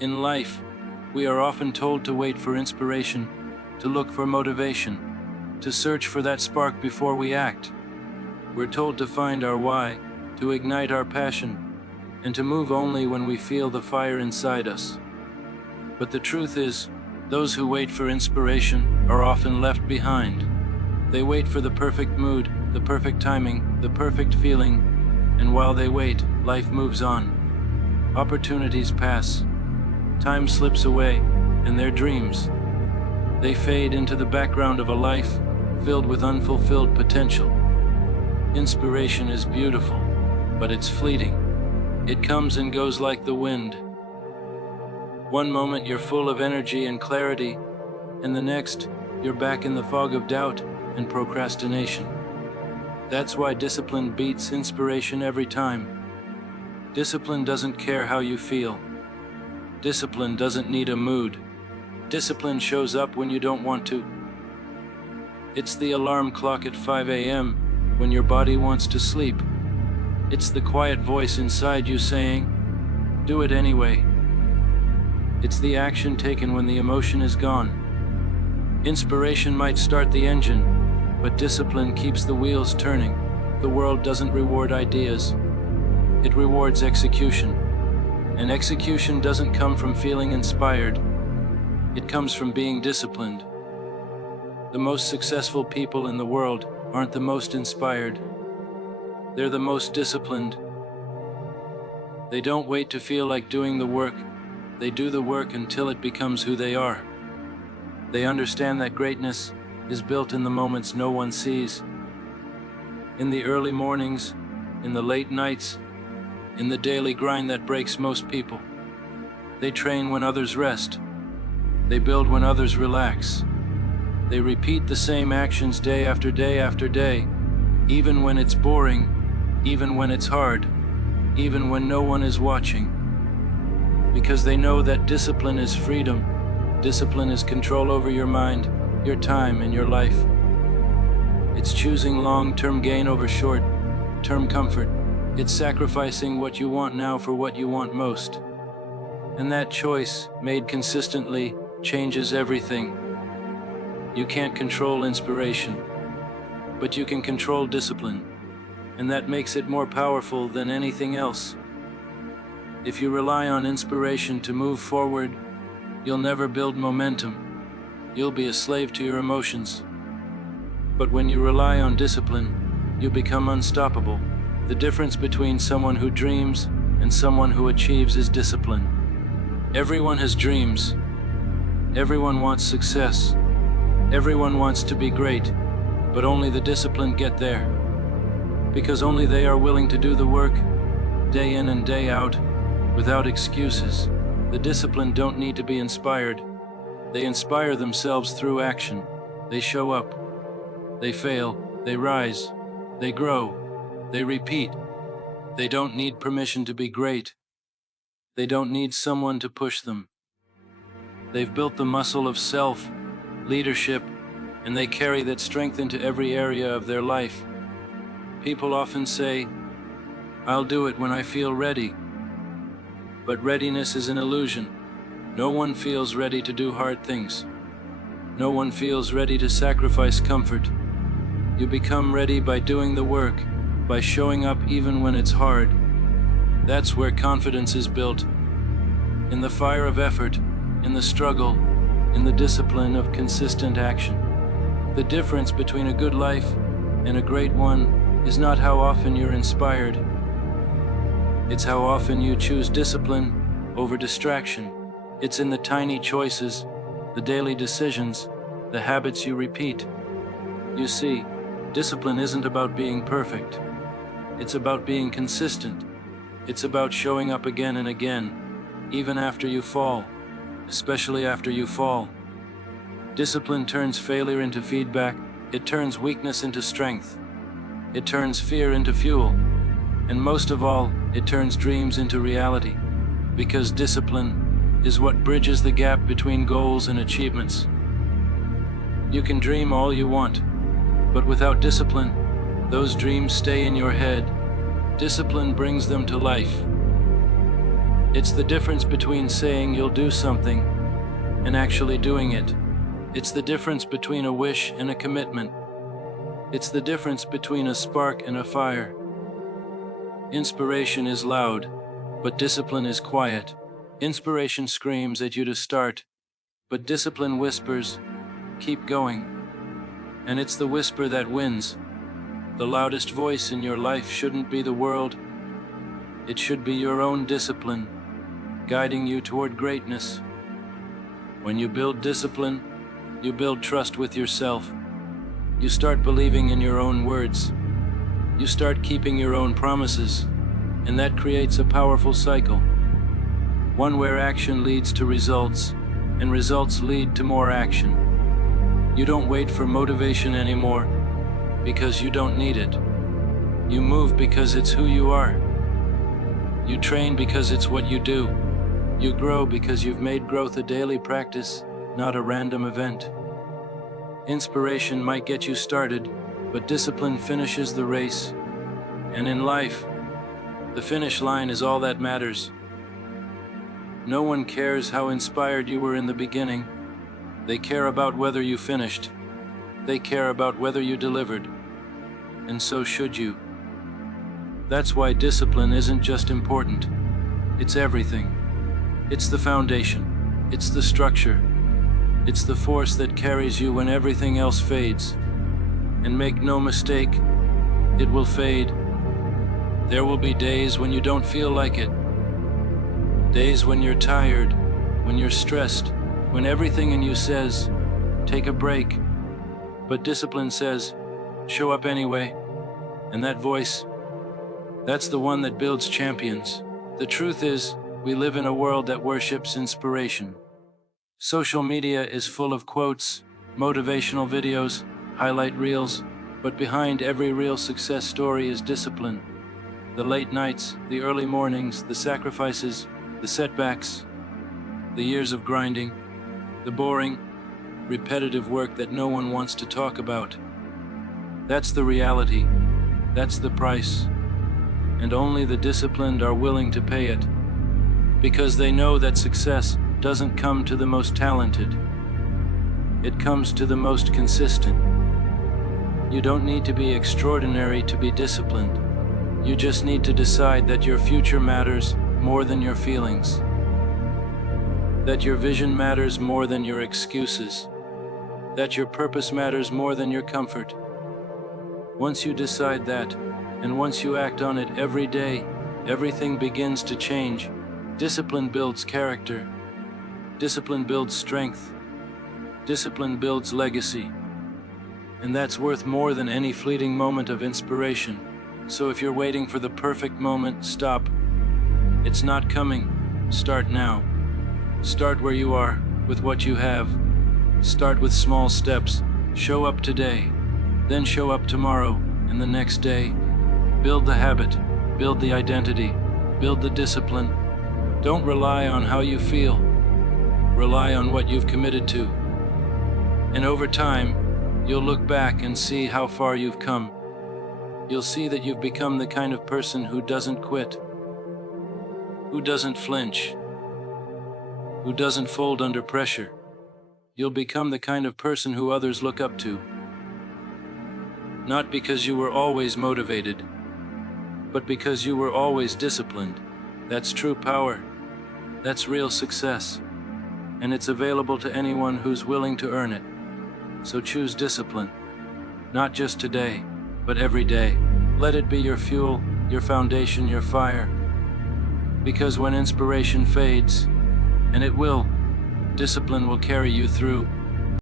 In life, we are often told to wait for inspiration, to look for motivation, to search for that spark before we act. We're told to find our why, to ignite our passion, and to move only when we feel the fire inside us. But the truth is, those who wait for inspiration are often left behind. They wait for the perfect mood, the perfect timing, the perfect feeling, and while they wait, life moves on. Opportunities pass. Time slips away, and their dreams, they fade into the background of a life filled with unfulfilled potential. Inspiration is beautiful, but it's fleeting. It comes and goes like the wind. One moment you're full of energy and clarity, and the next, you're back in the fog of doubt and procrastination. That's why discipline beats inspiration every time. Discipline doesn't care how you feel. Discipline doesn't need a mood. Discipline shows up when you don't want to. It's the alarm clock at 5 a.m. when your body wants to sleep. It's the quiet voice inside you saying, "Do it anyway." It's the action taken when the emotion is gone. Inspiration might start the engine, but discipline keeps the wheels turning. The world doesn't reward ideas. It rewards execution. And execution doesn't come from feeling inspired. It comes from being disciplined. The most successful people in the world aren't the most inspired. They're the most disciplined. They don't wait to feel like doing the work. They do the work until it becomes who they are. They understand that greatness is built in the moments no one sees. In the early mornings, in the late nights, in the daily grind that breaks most people. They train when others rest. They build when others relax. They repeat the same actions day after day after day, even when it's boring, even when it's hard, even when no one is watching. Because they know that discipline is freedom. Discipline is control over your mind, your time, and your life. It's choosing long-term gain over short-term comfort. It's sacrificing what you want now for what you want most. And that choice, made consistently, changes everything. You can't control inspiration, but you can control discipline, and that makes it more powerful than anything else. If you rely on inspiration to move forward, you'll never build momentum. You'll be a slave to your emotions. But when you rely on discipline, you become unstoppable. The difference between someone who dreams and someone who achieves is discipline. Everyone has dreams. Everyone wants success. Everyone wants to be great, but only the disciplined get there. Because only they are willing to do the work, day in and day out, without excuses. The disciplined don't need to be inspired. They inspire themselves through action. They show up. They fail. They rise. They grow. They repeat. They don't need permission to be great. They don't need someone to push them. They've built the muscle of self, leadership, and they carry that strength into every area of their life. People often say, "I'll do it when I feel ready." But readiness is an illusion. No one feels ready to do hard things. No one feels ready to sacrifice comfort. You become ready by doing the work, by showing up even when it's hard. That's where confidence is built. In the fire of effort, in the struggle, in the discipline of consistent action. The difference between a good life and a great one is not how often you're inspired. It's how often you choose discipline over distraction. It's in the tiny choices, the daily decisions, the habits you repeat. You see, discipline isn't about being perfect. It's about being consistent. It's about showing up again and again, even after you fall, especially after you fall. Discipline turns failure into feedback. It turns weakness into strength. It turns fear into fuel. And most of all, it turns dreams into reality. Because discipline is what bridges the gap between goals and achievements. You can dream all you want, but without discipline, those dreams stay in your head. Discipline brings them to life. It's the difference between saying you'll do something and actually doing it. It's the difference between a wish and a commitment. It's the difference between a spark and a fire. Inspiration is loud, but discipline is quiet. Inspiration screams at you to start, but discipline whispers, keep going. And it's the whisper that wins. The loudest voice in your life shouldn't be the world. It should be your own discipline, guiding you toward greatness. When you build discipline, you build trust with yourself. You start believing in your own words. You start keeping your own promises, and that creates a powerful cycle. One where action leads to results, and results lead to more action. You don't wait for motivation anymore, because you don't need it. You move because it's who you are. You train because it's what you do. You grow because you've made growth a daily practice, not a random event. Inspiration might get you started, but discipline finishes the race. And in life, the finish line is all that matters. No one cares how inspired you were in the beginning. They care about whether you finished. They care about whether you delivered. And so should you. That's why discipline isn't just important. It's everything. It's the foundation. It's the structure. It's the force that carries you when everything else fades. And make no mistake, it will fade. There will be days when you don't feel like it. Days when you're tired, when you're stressed, when everything in you says, take a break. But discipline says, show up anyway. And that voice, that's the one that builds champions. The truth is, we live in a world that worships inspiration. Social media is full of quotes, motivational videos, highlight reels, but behind every real success story is discipline. The late nights, the early mornings, the sacrifices, the setbacks, the years of grinding, the boring, repetitive work that no one wants to talk about. That's the reality. That's the price. And only the disciplined are willing to pay it. Because they know that success doesn't come to the most talented. It comes to the most consistent. You don't need to be extraordinary to be disciplined. You just need to decide that your future matters more than your feelings. That your vision matters more than your excuses. That your purpose matters more than your comfort. Once you decide that, and once you act on it every day, everything begins to change. Discipline builds character. Discipline builds strength. Discipline builds legacy. And that's worth more than any fleeting moment of inspiration. So if you're waiting for the perfect moment, stop. It's not coming. Start now. Start where you are, with what you have. Start with small steps. Show up today. Then show up tomorrow, and the next day. Build the habit. Build the identity. Build the discipline. Don't rely on how you feel. Rely on what you've committed to. And over time, you'll look back and see how far you've come. You'll see that you've become the kind of person who doesn't quit, who doesn't flinch, who doesn't fold under pressure. You'll become the kind of person who others look up to. Not because you were always motivated, but because you were always disciplined. That's true power. That's real success. And it's available to anyone who's willing to earn it. So choose discipline. Not just today, but every day. Let it be your fuel, your foundation, your fire. Because when inspiration fades, and it will, discipline will carry you through.